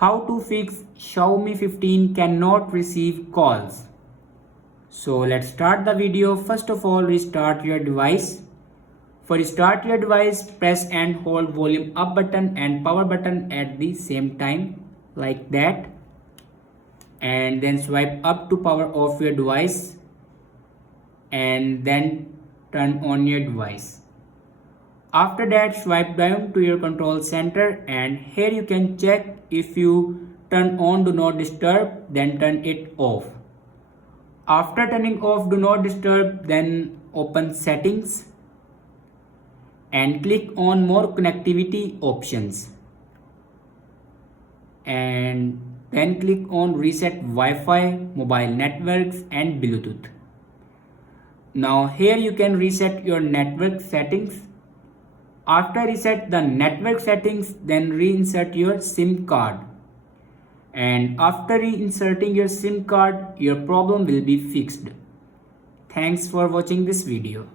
How to fix Xiaomi 15 cannot receive calls. So let's start the video. First of all, restart your device. For restart your device, press and hold volume up button and power button at the same time, like that. And then swipe up to power off your device and then turn on your device. After that, swipe down to your control center, and here you can check if you turn on do not disturb, then turn it off. After turning off do not disturb, then open settings and click on more connectivity options, and then click on reset Wi-Fi, mobile networks and Bluetooth. Now here you can reset your network settings. After reset the network settings, then reinsert your SIM card. And after reinserting your SIM card, your problem will be fixed. Thanks for watching this video.